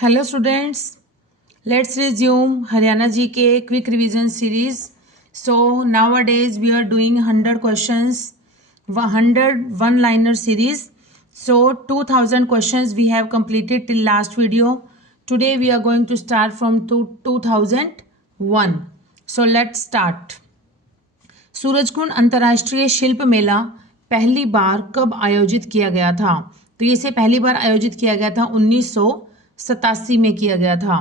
Hello students, let's resume Haryana GK quick revision series. So nowadays we are doing 100 questions, 100 one-liner series. So 2000 questions we have completed till last video. Today we are going to start from 2001. So let's start. Surajkund अंतर्राष्ट्रीय शिल्प मेला पहली बार कब आयोजित किया गया था? तो इसे पहली बार आयोजित किया गया था 1987 में किया गया था।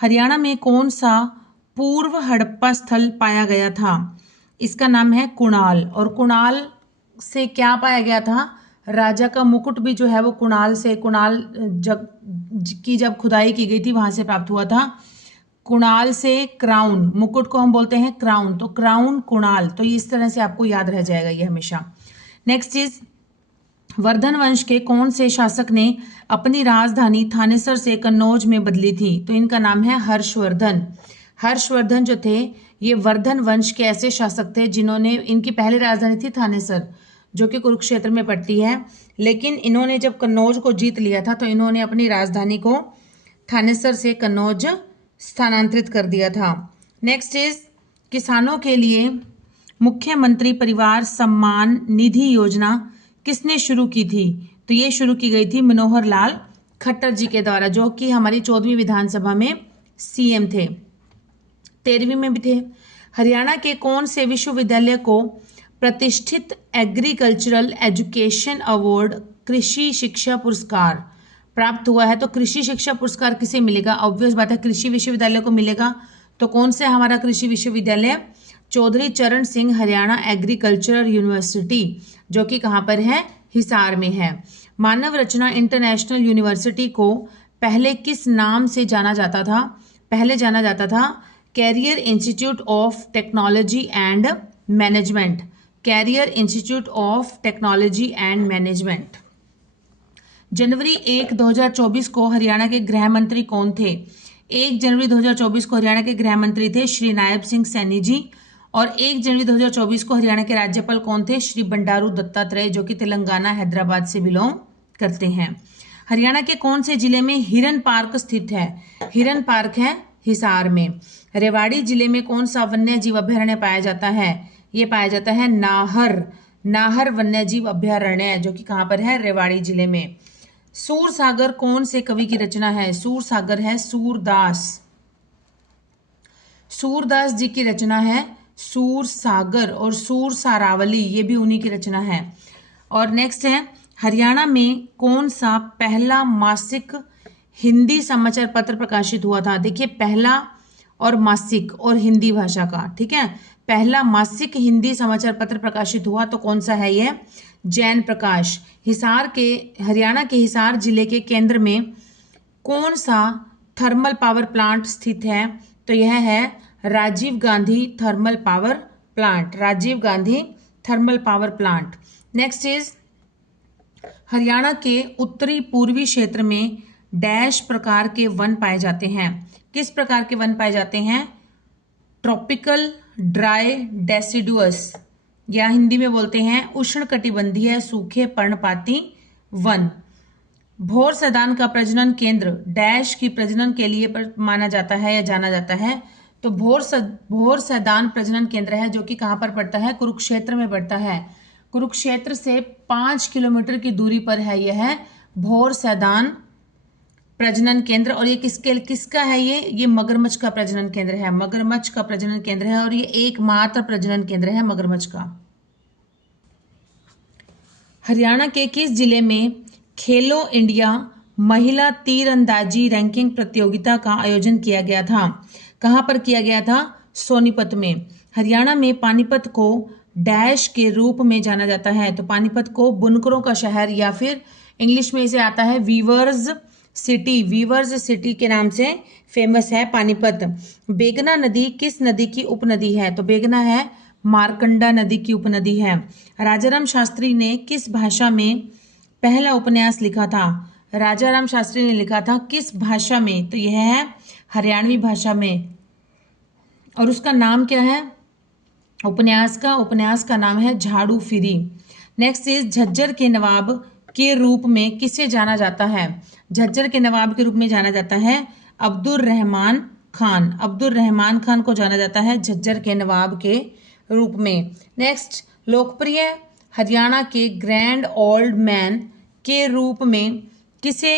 हरियाणा में कौन सा पूर्व हड़प्पा स्थल पाया गया था? इसका नाम है कुणाल। और कुणाल से क्या पाया गया था? राजा का मुकुट भी जो है वो कुणाल की जब खुदाई की गई थी वहां से प्राप्त हुआ था। कुणाल से क्राउन, मुकुट को हम बोलते हैं क्राउन, तो क्राउन कुणाल। तो इस तरह से आपको याद रह जाएगा ये हमेशा। नेक्स्ट इज वर्धन वंश के कौन से शासक ने अपनी राजधानी थानेसर से कन्नौज में बदली थी? तो इनका नाम है हर्षवर्धन। हर्षवर्धन जो थे ये वर्धन वंश के ऐसे शासक थे जिन्होंने, इनकी पहली राजधानी थी थानेसर जो कि कुरुक्षेत्र में पड़ती है, लेकिन इन्होंने जब कन्नौज को जीत लिया था तो इन्होंने अपनी राजधानी को थानेसर से कन्नौज स्थानांतरित कर दिया था। नेक्स्ट इज किसानों के लिए मुख्यमंत्री परिवार सम्मान निधि योजना किसने शुरू की थी? तो ये शुरू की गई थी मनोहर लाल खट्टर जी के द्वारा, जो कि हमारी 14वीं विधानसभा में सीएम थे, 13वीं में भी थे। हरियाणा के कौन से विश्वविद्यालय को प्रतिष्ठित एग्रीकल्चरल एजुकेशन अवार्ड कृषि शिक्षा पुरस्कार प्राप्त हुआ है? तो कृषि शिक्षा पुरस्कार किसे मिलेगा? ऑब्वियस बात है कृषि विश्वविद्यालय को मिलेगा। तो कौन से हमारा कृषि विश्वविद्यालय? चौधरी चरण सिंह हरियाणा एग्रीकल्चरल यूनिवर्सिटी, जो कि कहाँ पर है? हिसार में है। मानव रचना इंटरनेशनल यूनिवर्सिटी को पहले किस नाम से जाना जाता था? पहले जाना जाता था career institute of technology and management. Career institute of technology and management. जनवरी 1, 2024 को हरियाणा के गृह मंत्री कौन थे? 1 जनवरी 2024 को हरियाणा के गृह मंत्री थे श्री नायब सिंह सैनी जी। और 1 जनवरी 2024 को हरियाणा के राज्यपाल कौन थे? श्री बंडारू दत्तात्रेय, जो कि तेलंगाना हैदराबाद से बिलोंग करते हैं। हरियाणा के कौन से जिले में हिरन पार्क स्थित है? हिरन पार्क है हिसार में। रेवाड़ी जिले में कौन सा वन्य जीव अभयारण्य पाया जाता है? ये पाया जाता है नाहर वन्य जीव अभयारण्य, जो कि कहाँ पर है? रेवाड़ी जिले में। सूरसागर कौन से कवि की रचना है? सूरसागर है सूरदास जी की रचना है सूरसागर। और सूर सारावली ये भी उन्हीं की रचना है। और नेक्स्ट है हरियाणा में कौन सा पहला मासिक हिंदी समाचार पत्र प्रकाशित हुआ था? देखिए पहला और मासिक और हिंदी भाषा का, ठीक है। पहला मासिक हिंदी समाचार पत्र प्रकाशित हुआ तो कौन सा है? ये जैन प्रकाश। हरियाणा के हिसार जिले के केंद्र में कौन सा थर्मल पावर प्लांट स्थित है? तो यह है Rajiv Gandhi thermal power plant. Rajiv Gandhi thermal power plant. Next is Haryana के उत्तरी पूर्वी क्षेत्र में डैश प्रकार के वन पाए जाते हैं? किस प्रकार के वन पाए जाते हैं? ट्रॉपिकल ड्राई डेसिडुअस, या हिंदी में बोलते हैं उष्णकटिबंधीय सूखे पर्णपाती वन। भोर सैदान का प्रजनन केंद्र डैश की प्रजनन के लिए माना जाता है या जाना जाता है? तो भोर सैदान प्रजनन केंद्र है, जो कि कहाँ पर पड़ता है? कुरुक्षेत्र में पड़ता है। कुरुक्षेत्र से 5 किलोमीटर की दूरी पर है यह भोर सैदान प्रजनन केंद्र। और ये किसका है? ये मगरमच्छ का प्रजनन केंद्र है। मगरमच्छ का प्रजनन केंद्र है और ये एकमात्र प्रजनन केंद्र है मगरमच्छ का। हरियाणा के किस जिले में खेलो इंडिया महिला तीरंदाजी रैंकिंग प्रतियोगिता का आयोजन किया गया था? कहाँ पर किया गया था? सोनीपत में। हरियाणा में पानीपत को डैश के रूप में जाना जाता है? तो पानीपत को बुनकरों का शहर, या फिर इंग्लिश में इसे आता है वीवर्स सिटी के नाम से फेमस है पानीपत। बेगना नदी किस नदी की उपनदी है? तो बेगना है मार्कंडा नदी की उपनदी है। राजाराम शास्त्री ने किस भाषा में पहला उपन्यास लिखा था? राजाराम शास्त्री ने लिखा था किस भाषा में? तो यह है हरियाणवी भाषा में। और उसका नाम क्या है उपन्यास का? उपन्यास का नाम है झाड़ू फिरी। नेक्स्ट इज झज्जर के नवाब के रूप में किसे जाना जाता है? झज्जर के नवाब के रूप में जाना जाता है अब्दुल रहमान खान। अब्दुल रहमान खान को जाना जाता है झज्जर के नवाब के रूप में। नेक्स्ट, लोकप्रिय हरियाणा के ग्रैंड ओल्ड मैन के रूप में किसे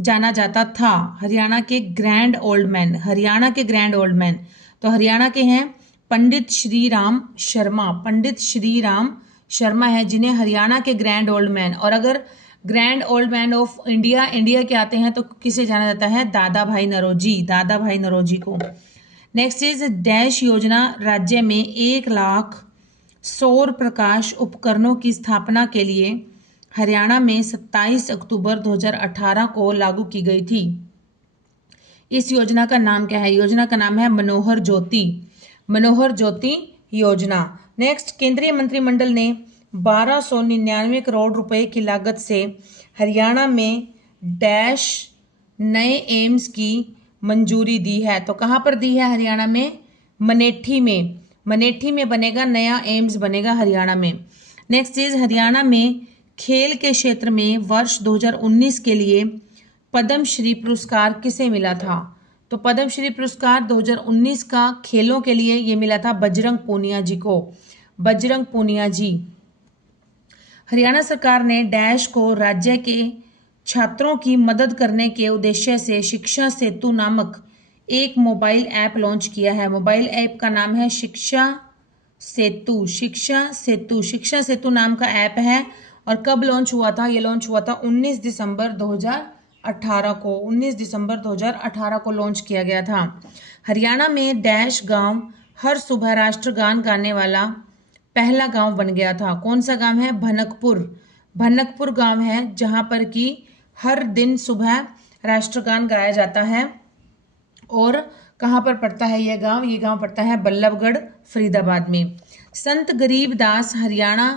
जाना जाता था? हरियाणा के ग्रैंड ओल्ड मैन, हरियाणा के ग्रैंड ओल्ड मैन तो हरियाणा के हैं पंडित श्री राम शर्मा। पंडित श्री राम शर्मा है जिन्हें हरियाणा के ग्रैंड ओल्ड मैन, और अगर grand old man of India India के आते हैं तो किसे जाना जाता है? दादा भाई नौरोजी, दादा भाई नौरोजी को। नेक्स्ट इज डैश योजना राज्य में 1 लाख सौर प्रकाश उपकरणों की स्थापना के लिए हरियाणा में 27 अक्टूबर 2018 को लागू की गई थी। इस योजना का नाम क्या है? योजना का नाम है मनोहर ज्योति, मनोहर ज्योति योजना। नेक्स्ट, केंद्रीय मंत्रिमंडल ने 1299 करोड़ रुपए की लागत से हरियाणा में डैश नए एम्स की मंजूरी दी है। तो कहाँ पर दी है? हरियाणा में मनेठी में, मनेठी में बनेगा नया एम्स बनेगा हरियाणा में। नेक्स्ट इज हरियाणा में खेल के क्षेत्र में वर्ष 2019 के लिए पद्मश्री पुरस्कार किसे मिला था? तो पद्मश्री पुरस्कार 2019 का खेलों के लिए ये मिला था बजरंग पूनिया जी को, बजरंग पूनिया जी। हरियाणा सरकार ने डैश को राज्य के छात्रों की मदद करने के उद्देश्य से शिक्षा सेतु नामक एक मोबाइल ऐप लॉन्च किया है। मोबाइल ऐप का नाम है शिक्षा सेतु, शिक्षा सेतु, शिक्षा सेतु नाम का ऐप है। और कब लॉन्च हुआ था? ये लॉन्च हुआ था 19 दिसंबर 2018 को, 19 दिसंबर 2018 को लॉन्च किया गया था। हरियाणा में डैश गांव हर सुबह राष्ट्रगान गाने वाला पहला गांव बन गया था। कौन सा गांव है? भनकपुर, भनकपुर गांव है जहां पर कि हर दिन सुबह राष्ट्रगान गाया जाता है। और कहाँ पर पड़ता है यह गांव? ये गांव पड़ता है बल्लभगढ़ फरीदाबाद में। संत गरीबदास हरियाणा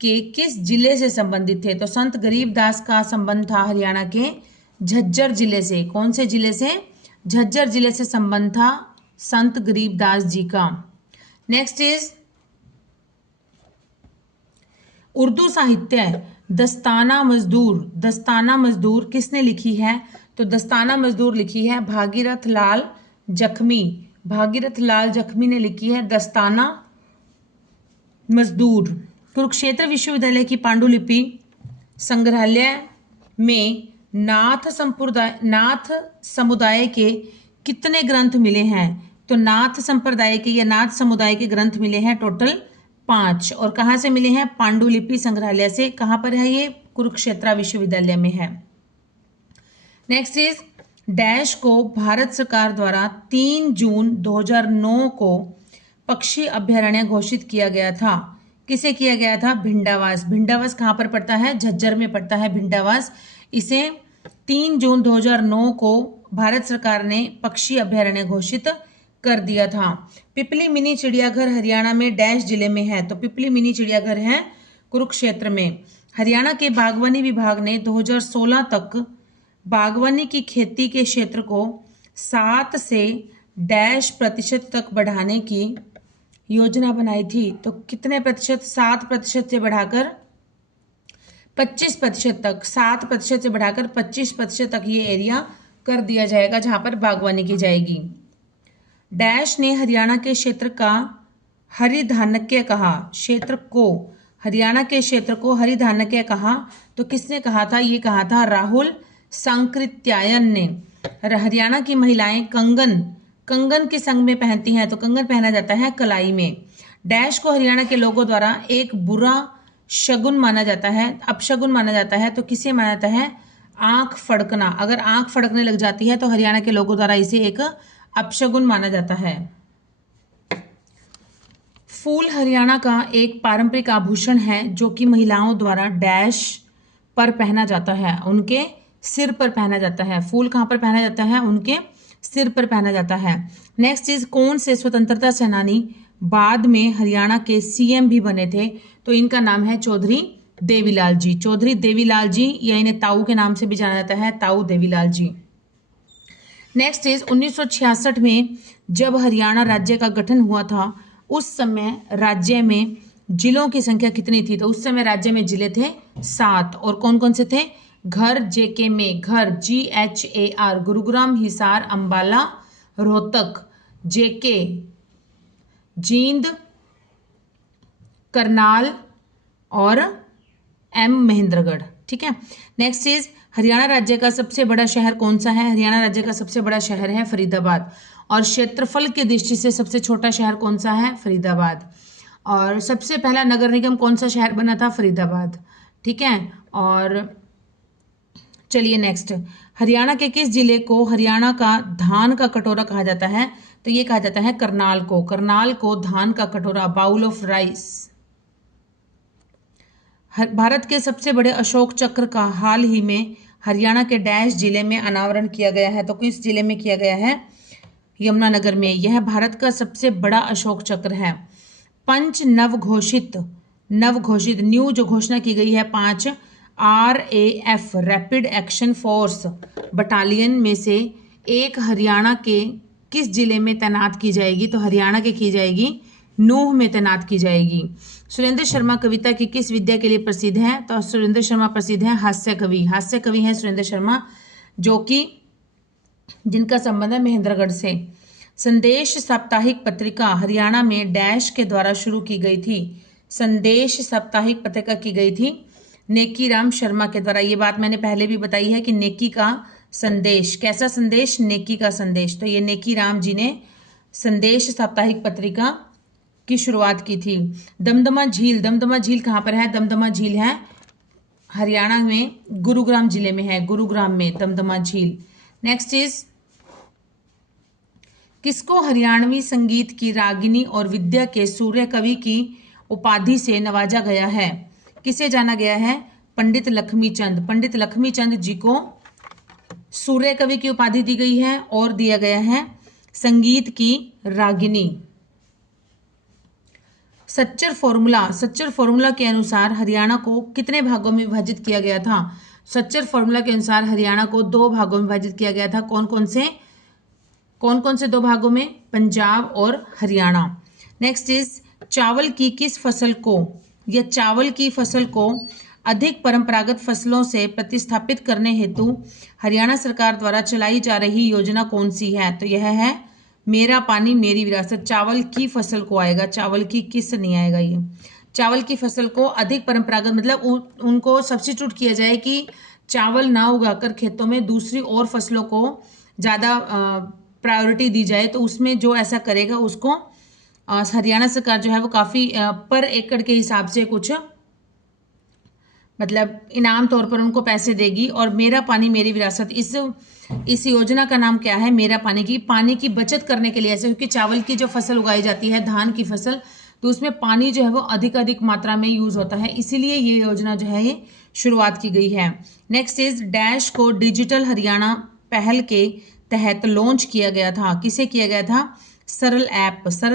के किस जिले से संबंधित थे? तो संत गरीबदास का संबंध था हरियाणा के झज्जर जिले से। कौन से जिले से? झज्जर जिले से संबंध था संत गरीबदास जी का। नेक्स्ट इज उर्दू साहित्य दस्ताना मजदूर, दस्ताना मजदूर किसने लिखी है? तो दस्ताना मजदूर लिखी है भागीरथ लाल जख्मी, भागीरथ लाल जख्मी ने लिखी है दस्ताना मजदूर। कुरुक्षेत्र विश्वविद्यालय की पांडुलिपि संग्रहालय में नाथ समुदाय के कितने ग्रंथ मिले हैं? तो नाथ संप्रदाय के या नाथ समुदाय के ग्रंथ मिले हैं टोटल 5। और कहाँ से मिले हैं? पांडुलिपि संग्रहालय से। कहाँ पर है ये? कुरुक्षेत्र विश्वविद्यालय में है। नेक्स्ट इज डैश को भारत सरकार द्वारा 3 जून 2009 को पक्षी अभ्यारण्य घोषित किया गया था। किसे किया गया था? भिंडावास। भिंडावास कहाँ पर पड़ता है? झज्जर में पड़ता है भिंडावास। इसे 3 जून 2009 को भारत सरकार ने पक्षी अभ्यारण्य घोषित कर दिया था। पिपली मिनी चिड़ियाघर हरियाणा में डैश जिले में है। तो पिपली मिनी चिड़ियाघर है कुरुक्षेत्र में। हरियाणा के बागवानी विभाग ने 2016 तक बागवानी की खेती के क्षेत्र को 7 से डैश प्रतिशत तक बढ़ाने की योजना बनाई थी। तो कितने प्रतिशत? 7% से बढ़ाकर 25% तक, 7% से बढ़ाकर 25% तक ये एरिया कर दिया जाएगा जहां पर बागवानी की जाएगी। डैश ने हरियाणा के क्षेत्र का हरिधान्य कहा। क्षेत्र को, हरियाणा के क्षेत्र को हरिधान्य कहा। तो किसने कहा था? ये कहा था राहुल सांकृत्यायन ने। हरियाणा की महिलाएं कंगन के संग में पहनती हैं। तो कंगन पहना जाता है कलाई में। डैश को हरियाणा के लोगों द्वारा एक बुरा शगुन माना जाता है, अपशगुन माना जाता है। तो किसे माना जाता है? आंख फड़कना। अगर आंख फड़कने लग जाती है तो हरियाणा के लोगों द्वारा इसे एक अपशगुन माना जाता है। फूल हरियाणा का एक पारंपरिक आभूषण है जो कि महिलाओं द्वारा डैश पर पहना जाता है, उनके सिर पर पहना जाता है। फूल कहाँ पर पहना जाता है? उनके सिर पर पहना जाता है। नेक्स्ट चीज, कौन से स्वतंत्रता सेनानी बाद में हरियाणा के सीएम भी बने थे? तो इनका नाम है चौधरी देवीलाल जी। चौधरी देवीलाल जी, या इन्हें ताऊ के नाम से भी जाना जाता है, ताऊ देवीलाल जी। नेक्स्ट इज 1966 में जब हरियाणा राज्य का गठन हुआ था उस समय राज्य में जिलों की संख्या कितनी थी? तो उस समय राज्य में जिले थे 7। और कौन कौन से थे? घर जेके में, घर GHAR, गुरुग्राम, हिसार, अंबाला, रोहतक, जेके जींद, करनाल और महेंद्रगढ़। ठीक है। नेक्स्ट इज हरियाणा राज्य का सबसे बड़ा शहर कौन सा है? हरियाणा राज्य का सबसे बड़ा शहर है फरीदाबाद। और क्षेत्रफल की दृष्टि से सबसे छोटा शहर कौन सा है? फरीदाबाद। और सबसे पहला नगर निगम कौन सा शहर बना था? फरीदाबाद। ठीक है। और चलिए नेक्स्ट, हरियाणा के किस जिले को हरियाणा का धान का कटोरा कहा जाता है? तो ये कहा जाता है करनाल को। करनाल को धान का कटोरा, बाउल ऑफ राइस। भारत के सबसे बड़े अशोक चक्र का हाल ही में हरियाणा के डैश जिले में अनावरण किया गया है। तो किस जिले में किया गया है? यमुनानगर में। यह भारत का सबसे बड़ा अशोक चक्र है। पंच नवघोषित न्यू जो घोषणा की गई है 5 RAF rapid action force battalion में से एक हरियाणा के किस जिले में तैनात की जाएगी? तो हरियाणा के की जाएगी नूह में तैनात की जाएगी। सुरेंद्र शर्मा कविता की किस विद्या के लिए प्रसिद्ध है? तो सुरेंद्र शर्मा प्रसिद्ध है हास्य कवि। हास्य कवि हैं सुरेंद्र शर्मा, जो कि जिनका संबंध है महेंद्रगढ़ से। संदेश साप्ताहिक पत्रिका हरियाणा में डैश के द्वारा शुरू की गई थी। संदेश साप्ताहिक पत्रिका की गई थी नेकी राम शर्मा के द्वारा। ये बात मैंने पहले भी बताई है कि नेकी का संदेश, कैसा संदेश? नेकी का संदेश। तो ये नेकी राम जी ने संदेश साप्ताहिक पत्रिका की शुरुआत की थी। दमदमा झील कहाँ पर है? दमदमा झील है हरियाणा में, गुरुग्राम जिले में है, गुरुग्राम में दमदमा झील। नेक्स्ट इज किसको हरियाणवी संगीत की रागिनी और विद्या के सूर्य कवि की उपाधि से नवाजा गया है? किसे जाना गया है? पंडित लक्ष्मीचंद। पंडित लक्ष्मीचंद जी को सूर्य कवि की उपाधि दी गई है और दिया गया है संगीत की रागिनी। सच्चर फॉर्मूला के अनुसार हरियाणा को कितने भागों में विभाजित किया गया था? सच्चर फॉर्मूला के अनुसार हरियाणा को 2 भागों में विभाजित किया गया था। कौन कौन से 2 भागों में? पंजाब और हरियाणा। नेक्स्ट इज चावल की फसल को अधिक परंपरागत फसलों से प्रतिस्थापित करने हेतु हरियाणा सरकार द्वारा चलाई जा रही योजना कौन सी है? तो यह है मेरा पानी मेरी विरासत। चावल की फसल को आएगा, चावल की किस नहीं आएगा। ये चावल की फसल को अधिक परंपरागत मतलब उनको सब्स्टिट्यूट किया जाए कि चावल ना उगाकर खेतों में दूसरी और फसलों को ज़्यादा प्रायोरिटी दी जाए। तो उसमें जो ऐसा करेगा उसको हरियाणा सरकार जो है वो काफ़ी पर एकड़ के हिसाब से कुछ मतलब इनाम तौर पर उनको पैसे देगी। और मेरा पानी मेरी विरासत, इस योजना का नाम क्या है? मेरा पानी की बचत करने के लिए ऐसे, क्योंकि चावल की जो फसल उगाई जाती है, धान की फसल, तो उसमें पानी जो है वो अधिक मात्रा में यूज होता है, इसीलिए ये योजना जो है ये शुरुआत की गई है। नेक्स्ट इज डैश को डिजिटल हरियाणा पहल के तहत लॉन्च किया गया था। किसे किया गया था? सरल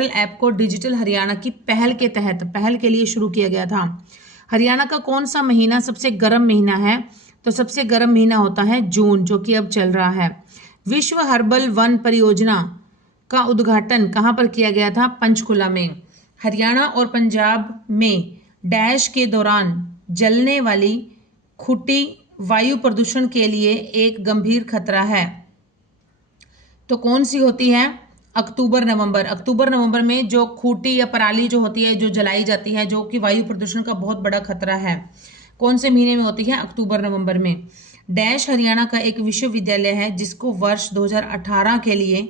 ऐप को डिजिटल हरियाणा की पहल के तहत, पहल के लिए शुरू किया गया था। हरियाणा का कौन सा महीना सबसे गर्म महीना है? तो सबसे गर्म महीना होता है जून, जो कि अब चल रहा है। विश्व हर्बल वन परियोजना का उद्घाटन कहाँ पर किया गया था? पंचकुला में। हरियाणा और पंजाब में डैश के दौरान जलने वाली खुटी वायु प्रदूषण के लिए एक गंभीर खतरा है। तो कौन सी होती है? अक्टूबर नवंबर में जो खूटी या पराली जो होती है, जो जलाई जाती है, जो कि वायु प्रदूषण का बहुत बड़ा खतरा है, कौन से महीने में होती है? अक्टूबर नवंबर में। डैश हरियाणा का एक विश्वविद्यालय है जिसको वर्ष 2018 के लिए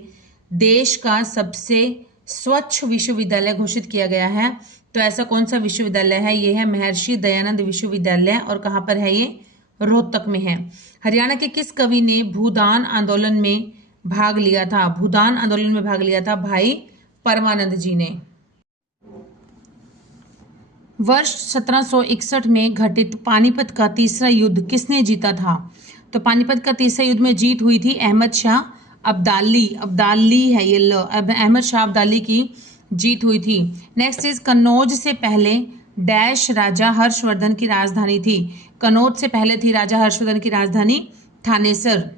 देश का सबसे स्वच्छ विश्वविद्यालय घोषित किया गया है। तो ऐसा कौन सा विश्वविद्यालय है? ये है महर्षि दयानंद विश्वविद्यालय। और कहाँ पर है ये? रोहतक में है। हरियाणा के किस कवि ने भूदान आंदोलन में भाग लिया था? भूदान आंदोलन में भाग लिया था भाई परमानंद जी ने। वर्ष 1761 में घटित पानीपत का तीसरा युद्ध किसने जीता था? तो पानीपत का तीसरा युद्ध में जीत हुई थी अहमद शाह अब्दाली है ये अहमद शाह अब्दाली की जीत हुई थी। नेक्स्ट इज कन्नौज से पहले डैश राजा हर्षवर्धन की राजधानी थी। कन्नौज से पहले थी राजा हर्षवर्धन की राजधानी थानेसर।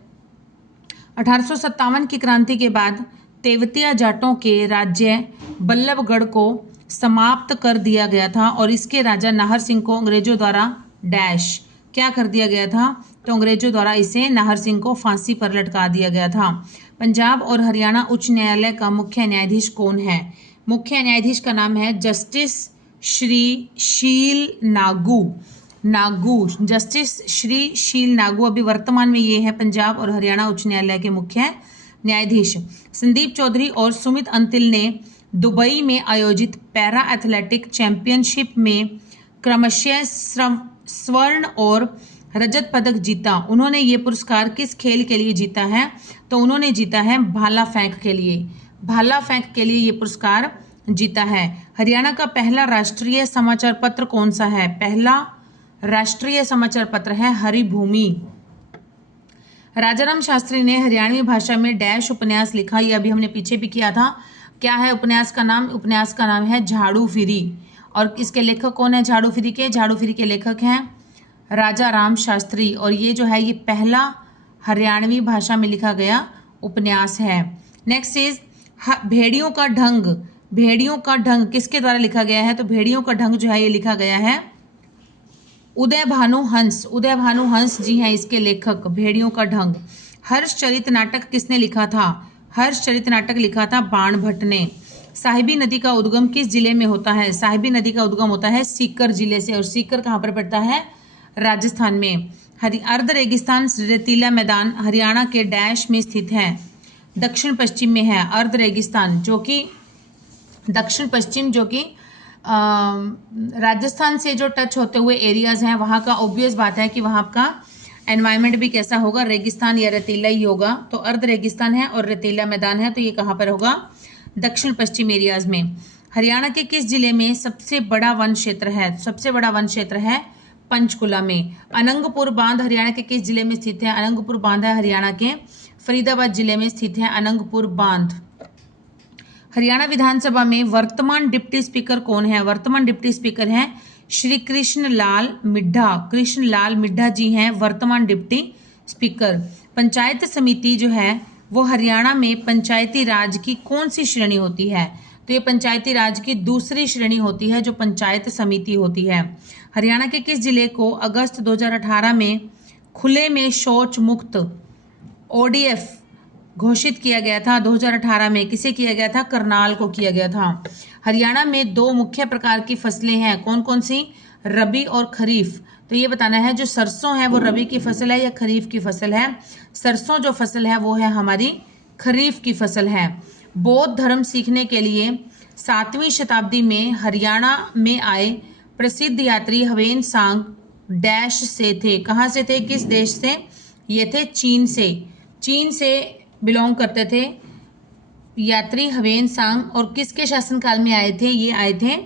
1857 की क्रांति के बाद तेवतिया जाटों के राज्य बल्लभगढ़ को समाप्त कर दिया गया था और इसके राजा नाहर सिंह को अंग्रेजों द्वारा डैश क्या कर दिया गया था, तो अंग्रेजों द्वारा इसे नाहर सिंह को फांसी पर लटका दिया गया था। पंजाब और हरियाणा उच्च न्यायालय का मुख्य न्यायाधीश कौन है? मुख्य न्यायाधीश का नाम है जस्टिस श्री शील नागू जस्टिस श्री शील नागू अभी वर्तमान में ये है पंजाब और हरियाणा उच्च न्यायालय के मुख्य न्यायाधीश। संदीप चौधरी और सुमित अंतिल ने दुबई में आयोजित पैरा एथलेटिक चैंपियनशिप में क्रमशः स्वर्ण और रजत पदक जीता। उन्होंने ये पुरस्कार किस खेल के लिए जीता है? तो उन्होंने जीता है भाला फेंक के लिए। भाला फेंक के लिए ये पुरस्कार जीता है। हरियाणा का पहला राष्ट्रीय समाचार पत्र कौन सा है? पहला राष्ट्रीय समाचार पत्र है हरिभूमि। राजाराम शास्त्री ने हरियाणवी भाषा में डैश उपन्यास लिखा, ये अभी हमने पीछे भी किया था। क्या है उपन्यास का नाम? उपन्यास का नाम है झाड़ू फिरी। और इसके लेखक कौन है झाड़ू फिरी के? झाड़ू फिरी के लेखक हैं राजाराम शास्त्री। और ये जो है ये पहला हरियाणवी भाषा में लिखा गया उपन्यास है। नेक्स्ट इज भेड़ियों का ढंग। भेड़ियों का ढंग किसके द्वारा लिखा गया है? तो भेड़ियों का ढंग जो है ये लिखा गया है उदय भानु हंस। उदय भानु हंस जी हैं इसके लेखक। भेड़ियों का ढंग। हर्षचरित नाटक किसने लिखा था? हर्षचरित नाटक लिखा था बाणभट्ट ने। साहिबी नदी का उद्गम किस जिले में होता है? साहिबी नदी का उद्गम होता है सीकर जिले से। और सीकर कहाँ पर पड़ता है? राजस्थान में। अर्ध रेगिस्तान रेतीला मैदान हरियाणा के डैश में स्थित है? दक्षिण पश्चिम में है अर्ध रेगिस्तान, जो कि दक्षिण पश्चिम, जो कि राजस्थान से जो टच होते हुए एरियाज हैं वहाँ का ऑब्वियस बात है कि वहाँ का एनवायरनमेंट भी कैसा होगा? रेगिस्तान या रेतीला ही होगा। तो अर्ध रेगिस्तान है और रेतीला मैदान है, तो ये कहाँ पर होगा? दक्षिण पश्चिम एरियाज में। हरियाणा के किस जिले में सबसे बड़ा वन क्षेत्र है? सबसे बड़ा वन क्षेत्र है पंचकुला में। अनंगपुर बांध हरियाणा के किस जिले में स्थित है? अनंगपुर बांध है हरियाणा के फरीदाबाद जिले में स्थित है अनंगपुर बांध। हरियाणा विधानसभा में वर्तमान डिप्टी स्पीकर कौन है? वर्तमान डिप्टी स्पीकर हैं श्री कृष्णलाल मिड्ढा। कृष्णलाल मिड्ढा जी हैं वर्तमान डिप्टी स्पीकर। पंचायत समिति जो है वो हरियाणा में पंचायती राज की कौन सी श्रेणी होती है? तो ये पंचायती राज की दूसरी श्रेणी होती है जो पंचायत समिति होती है। हरियाणा के किस जिले को अगस्त 2018 में खुले में शौच मुक्त ODF घोषित किया गया था? 2018 में किसे किया गया था? करनाल को किया गया था। हरियाणा में दो मुख्य प्रकार की फसलें हैं, कौन कौन सी? रबी और खरीफ। तो ये बताना है जो सरसों है वो रबी की फसल है या खरीफ की फसल है? सरसों जो फसल है वो है हमारी खरीफ की फसल है। बौद्ध धर्म सीखने के लिए 7वीं शताब्दी में हरियाणा में आए प्रसिद्ध यात्री हवेन सांग डैश से थे। कहाँ से थे? किस देश से? ये थे चीन से। चीन से बिलोंग करते थे यात्री हवेन सांग। और किसके शासनकाल में आए थे? ये आए थे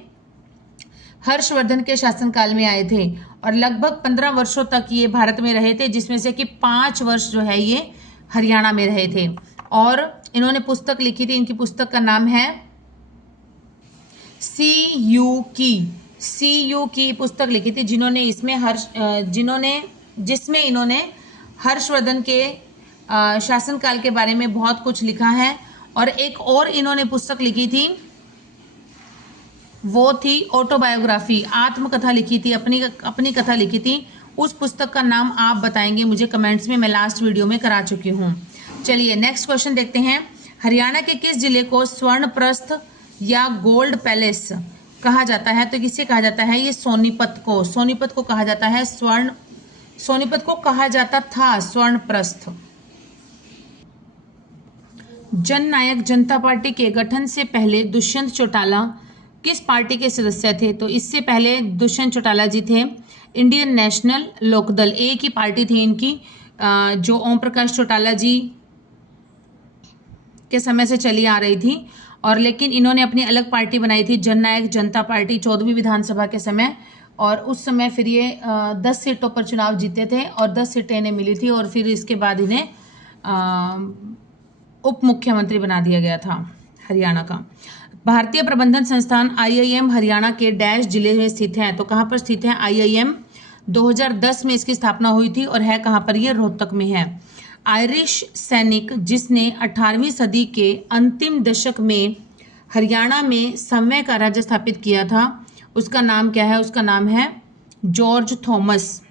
हर्षवर्धन के शासनकाल में आए थे और लगभग 15 वर्षों तक ये भारत में रहे थे, जिसमें से कि 5 वर्ष जो है ये हरियाणा में रहे थे। और इन्होंने पुस्तक लिखी थी, इनकी पुस्तक का नाम है CU की पुस्तक लिखी थी, जिसमें इन्होंने हर्षवर्धन के शासनकाल के बारे में बहुत कुछ लिखा है। और एक और इन्होंने पुस्तक लिखी थी, वो थी ऑटोबायोग्राफी, आत्मकथा लिखी थी, अपनी कथा लिखी थी। उस पुस्तक का नाम आप बताएंगे मुझे कमेंट्स में, मैं लास्ट वीडियो में करा चुकी हूँ। चलिए नेक्स्ट क्वेश्चन देखते हैं। हरियाणा के किस जिले को स्वर्णप्रस्थ या गोल्ड पैलेस कहा जाता है? तो किसे कहा जाता है? ये सोनीपत को। सोनीपत को कहा जाता है सोनीपत को कहा जाता था स्वर्णप्रस्थ। जननायक जनता पार्टी के गठन से पहले दुष्यंत चौटाला किस पार्टी के सदस्य थे? तो इससे पहले दुष्यंत चौटाला जी थे इंडियन नेशनल लोकदल, एक ही पार्टी थी इनकी जो ओम प्रकाश चौटाला जी के समय से चली आ रही थी। और लेकिन इन्होंने अपनी अलग पार्टी बनाई थी जननायक जनता पार्टी 14वीं विधानसभा के समय। और उस समय फिर ये 10 सीटों पर चुनाव जीते थे और 10 सीटें इन्हें मिली थी। और फिर इसके बाद इन्हें उप मुख्यमंत्री बना दिया गया था हरियाणा का। भारतीय प्रबंधन संस्थान IIM हरियाणा के डैश जिले में स्थित है? तो कहाँ पर स्थित है IIM? 2010 में इसकी स्थापना हुई थी और है कहाँ पर? ये रोहतक में है। आयरिश सैनिक जिसने 18वीं सदी के अंतिम दशक में हरियाणा में समवय का राज्य स्थापित किया था, उसका नाम क्या है? उसका नाम है जॉर्ज थॉमस।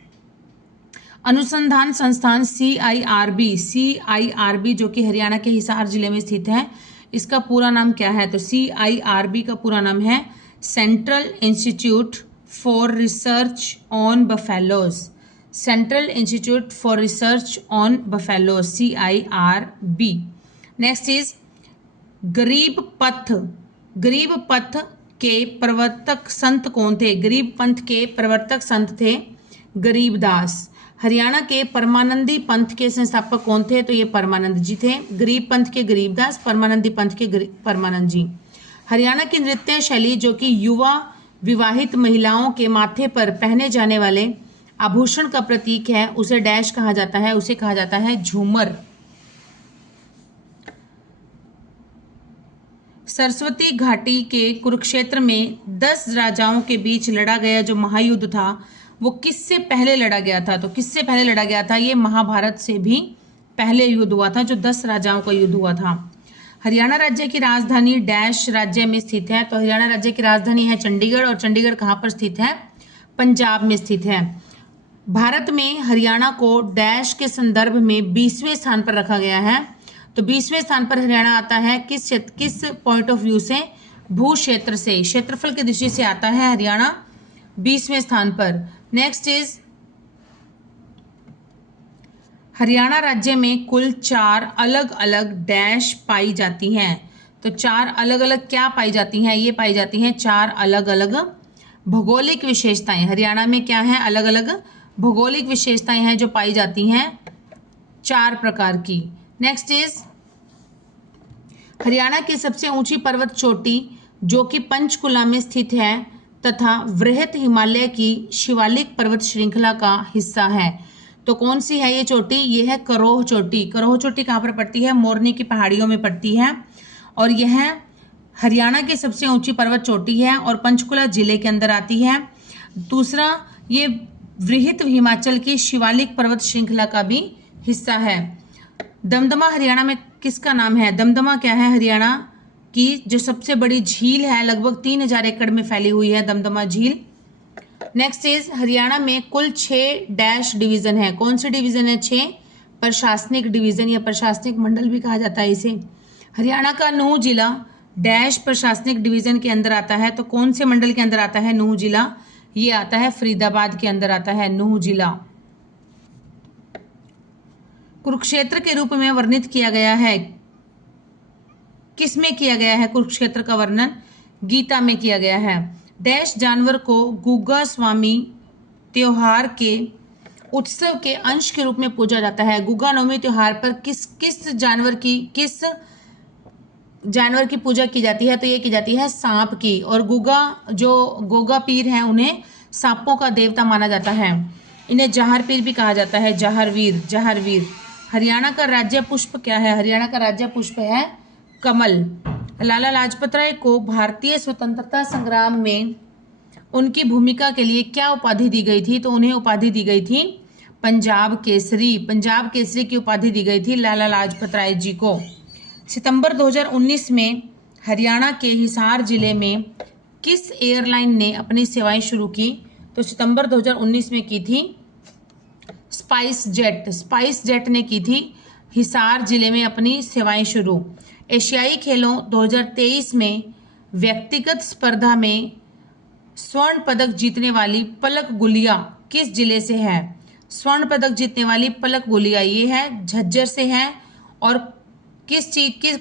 अनुसंधान संस्थान CIRB जो कि हरियाणा के हिसार जिले में स्थित है, इसका पूरा नाम क्या है? तो CIRB का पूरा नाम है central institute for research on buffaloes. Central institute for research on buffaloes, CIRB। Next is गरीब पथ। गरीब पथ के प्रवर्तक संत कौन थे? गरीब पंथ के प्रवर्तक संत थे गरीबदास। हरियाणा के परमानंदी पंथ के संस्थापक कौन थे? तो ये परमानंद जी थे। गरीब पंथ के गरीबदास, परमानंदी पंथ के परमानंद जी। हरियाणा की नृत्य शैली जो कि युवा विवाहित महिलाओं के माथे पर पहने जाने वाले आभूषण का प्रतीक है, उसे डैश कहा जाता है? उसे कहा जाता है झूमर। सरस्वती घाटी के कुरुक्षेत्र में 10 राजाओं के बीच लड़ा गया जो महायुद्ध था, वो किससे पहले लड़ा गया था? तो किससे पहले लड़ा गया था? ये महाभारत से भी पहले युद्ध हुआ था, जो 10 राजाओं का युद्ध हुआ था। हरियाणा राज्य की राजधानी डैश राज्य में स्थित है? तो हरियाणा राज्य की राजधानी है चंडीगढ़, और चंडीगढ़ कहाँ पर स्थित है? पंजाब में स्थित है। भारत में हरियाणा को डैश के संदर्भ में 20वें स्थान पर रखा गया है। तो 20वें स्थान पर हरियाणा आता है किस पॉइंट ऑफ व्यू से? भू क्षेत्र से, क्षेत्रफल की दृष्टि से आता है हरियाणा 20वें स्थान पर। नेक्स्ट इज हरियाणा राज्य में कुल 4 अलग अलग डैश पाई जाती हैं। तो 4 अलग अलग क्या पाई जाती हैं? ये पाई जाती हैं 4 अलग अलग भौगोलिक विशेषताएं। हरियाणा में क्या है? अलग अलग भौगोलिक विशेषताएं हैं जो पाई जाती हैं 4 प्रकार की। नेक्स्ट इज हरियाणा की सबसे ऊंची पर्वत चोटी जो कि पंचकुला में स्थित है तथा वृहत हिमालय की शिवालिक पर्वत श्रृंखला का हिस्सा है। तो कौन सी है ये चोटी? ये है करोह चोटी। करोह चोटी कहाँ पर पड़ती है? मोरनी की पहाड़ियों में पड़ती है, और यह हरियाणा की सबसे ऊंची पर्वत चोटी है और पंचकुला जिले के अंदर आती है। दूसरा, ये वृहत हिमाचल की शिवालिक पर्वत श्रृंखला का भी हिस्सा है। दमदमा हरियाणा में किसका नाम है? दमदमा क्या है? हरियाणा की जो सबसे बड़ी झील है, लगभग 3000 एकड़ में फैली हुई है दमदमा झील। नेक्स्ट इज हरियाणा में कुल 6 डैश डिवीजन है। कौन से डिवीजन है? 6 प्रशासनिक डिवीजन या प्रशासनिक मंडल भी कहा जाता है इसे। हरियाणा का नूंह जिला डैश प्रशासनिक डिवीजन के अंदर आता है। तो कौन से मंडल के अंदर आता है नूंह जिला? ये आता है फरीदाबाद के अंदर आता है नूंह जिला। कुरुक्षेत्र के रूप में वर्णित किया गया है, किसमें किया गया है कुरुक्षेत्र का वर्णन? गीता में किया गया है। डैश जानवर को गुग्गा स्वामी त्योहार के उत्सव के अंश के रूप में पूजा जाता है। गुग्गा नवमी त्योहार पर किस जानवर की पूजा की जाती है? तो ये की जाती है सांप की, और गोगा पीर हैं उन्हें सांपों का देवता माना जाता है। इन्हें जहर पीर भी कहा जाता है, जहरवीर। हरियाणा का राज्य पुष्प क्या है? हरियाणा का राज्य पुष्प है कमल। लाला लाजपत राय को भारतीय स्वतंत्रता संग्राम में उनकी भूमिका के लिए क्या उपाधि दी गई थी? तो उन्हें उपाधि दी गई थी पंजाब केसरी। पंजाब केसरी की उपाधि दी गई थी लाला लाजपत राय जी को। सितंबर 2019 में हरियाणा के हिसार जिले में किस एयरलाइन ने अपनी सेवाएं शुरू की? तो सितंबर 2019 में की थी स्पाइस जेट ने की थी हिसार जिले में अपनी सेवाएं शुरू। एशियाई खेलों 2023 में व्यक्तिगत स्पर्धा में स्वर्ण पदक जीतने वाली पलक गुलिया किस जिले से है? स्वर्ण पदक जीतने वाली पलक गुलिया ये है झज्जर से है, और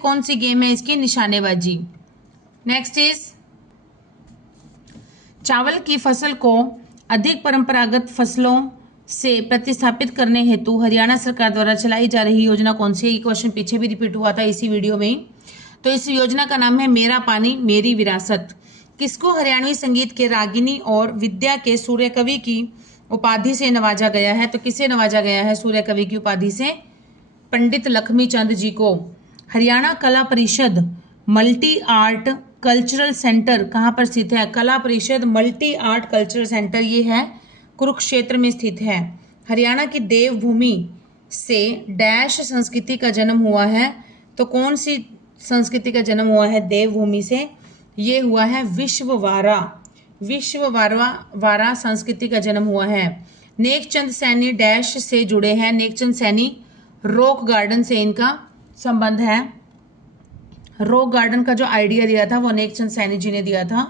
कौन सी गेम है इसकी? निशानेबाजी। नेक्स्ट इज चावल की फसल को अधिक परंपरागत फसलों से प्रतिस्थापित करने हेतु हरियाणा सरकार द्वारा चलाई जा रही योजना कौन सी है? ये क्वेश्चन पीछे भी रिपीट हुआ था इसी वीडियो में। तो इस योजना का नाम है मेरा पानी मेरी विरासत। किसको हरियाणवी संगीत के रागिनी और विद्या के सूर्य कवि की उपाधि से नवाजा गया है? तो किसे नवाजा गया है सूर्य कवि की उपाधि से? पंडित लक्ष्मी चंद जी को। हरियाणा कला परिषद मल्टी आर्ट कल्चरल सेंटर कहाँ पर स्थित है? कला परिषद मल्टी आर्ट कल्चरल सेंटर ये है कुरुक्षेत्र में स्थित है। हरियाणा की देवभूमि से डैश संस्कृति का जन्म हुआ है। तो कौन सी संस्कृति का जन्म हुआ है देवभूमि से। ये हुआ है विश्ववारा, वारा संस्कृति का जन्म हुआ है। नेकचंद सैनी डैश से जुड़े हैं, नेकचंद सैनी रॉक गार्डन से इनका संबंध है। रॉक गार्डन का जो आइडिया दिया था वो नेकचंद सैनी जी ने दिया था।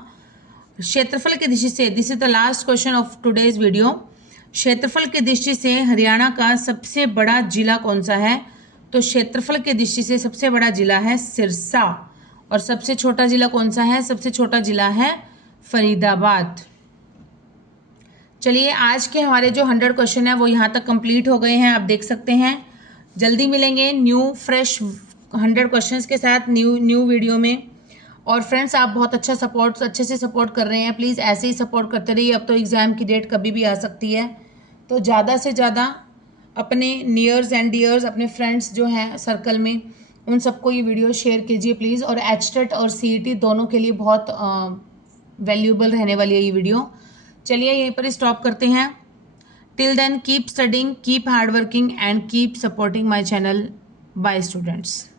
क्षेत्रफल की दृष्टि से, this is the last question of today's video, क्षेत्रफल की दृष्टि से हरियाणा का सबसे बड़ा जिला कौन सा है? तो क्षेत्रफल की दृष्टि से सबसे बड़ा जिला है सिरसा, और सबसे छोटा जिला कौन सा है? सबसे छोटा जिला है फरीदाबाद। चलिए, आज के हमारे जो 100 क्वेश्चन है वो यहाँ तक कंप्लीट हो गए हैं, आप देख सकते हैं। जल्दी मिलेंगे न्यू फ्रेश 100 क्वेश्चंस के साथ न्यू वीडियो में। और फ्रेंड्स, आप बहुत अच्छे से सपोर्ट कर रहे हैं, प्लीज़ ऐसे ही सपोर्ट करते रहिए। अब तो एग्ज़ाम की डेट कभी भी आ सकती है, तो ज़्यादा से ज़्यादा अपने नियर्स एंड डियर्स, अपने फ्रेंड्स जो हैं सर्कल में, उन सबको ये वीडियो शेयर कीजिए प्लीज़। और एचटेट और सीईटी दोनों के लिए बहुत वैल्यूएबल रहने वाली है ये वीडियो। चलिए, यहीं पर स्टॉप करते हैं। Till then, keep studying, keep hard working and keep supporting my channel. Bye students.